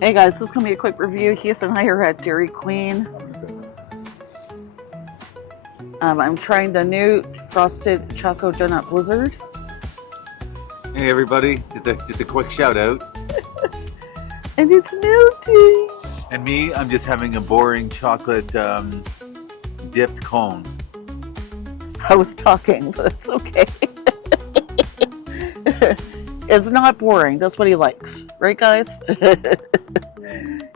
Hey guys, this is going to be a quick review. Heath and I are at Dairy Queen. I'm trying the new Frosted Choco Donut Blizzard. Hey everybody, just a quick shout out. And it's melting. And me, I'm just having a boring chocolate dipped cone. I was talking, but it's okay. It's not boring. That's what he likes. Right, guys?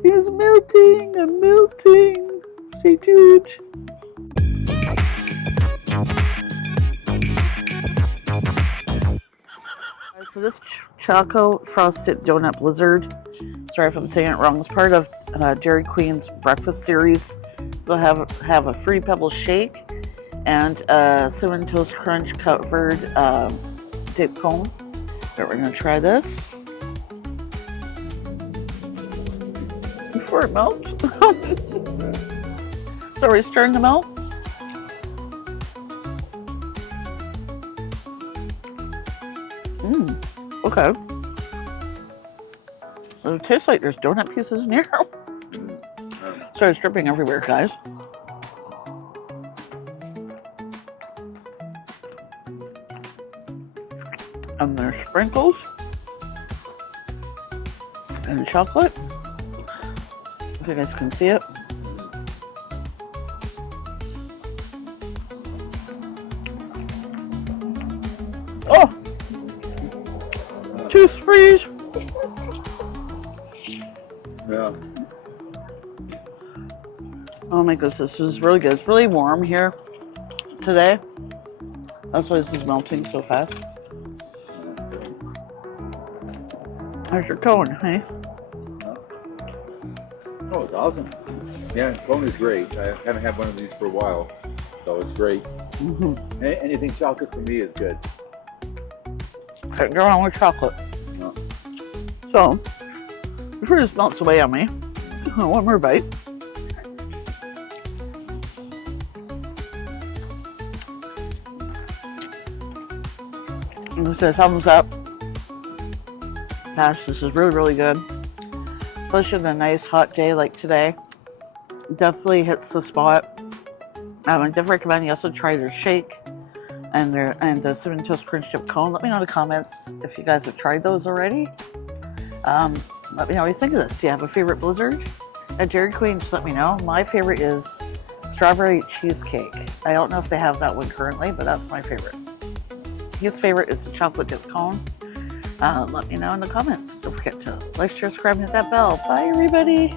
It's melting. I'm melting. Stay tuned. So this Choco Frosted Donut Blizzard, sorry if I'm saying it wrong, is part of Dairy Queen's breakfast series. So I have a Fruity Pebbles shake and a Cinnamon Toast Crunch covered dip cone. But we're going to try this before it melts. So are we starting to melt? Okay. Does it taste like there's donut pieces in here? Sorry, it's dripping everywhere, guys. And there's sprinkles and chocolate. If you guys can see it. Oh! Tooth freeze! Yeah. Oh my goodness, this is really good. It's really warm here today. That's why this is melting so fast. How's your cone, hey? Oh, it's awesome. Yeah, cone is great. I haven't had one of these for a while, so it's great. Anything chocolate for me is good. Can't go wrong with chocolate. No. So, before this melts away on me, one more bite. Let's say a thumbs up. Gosh, this is really, really good. Especially on a nice hot day like today. Definitely hits the spot. I definitely recommend you also try their shake and the Cinnamon Toast Crunch Dip Cone. Let me know in the comments if you guys have tried those already. Let me know what you think of this. Do you have a favorite blizzard at Dairy Queen? Just let me know. My favorite is strawberry cheesecake. I don't know if they have that one currently, but that's my favorite. His favorite is the chocolate dip cone. Let me know in the comments. Don't forget to like, share, subscribe, and hit that bell. Bye, everybody.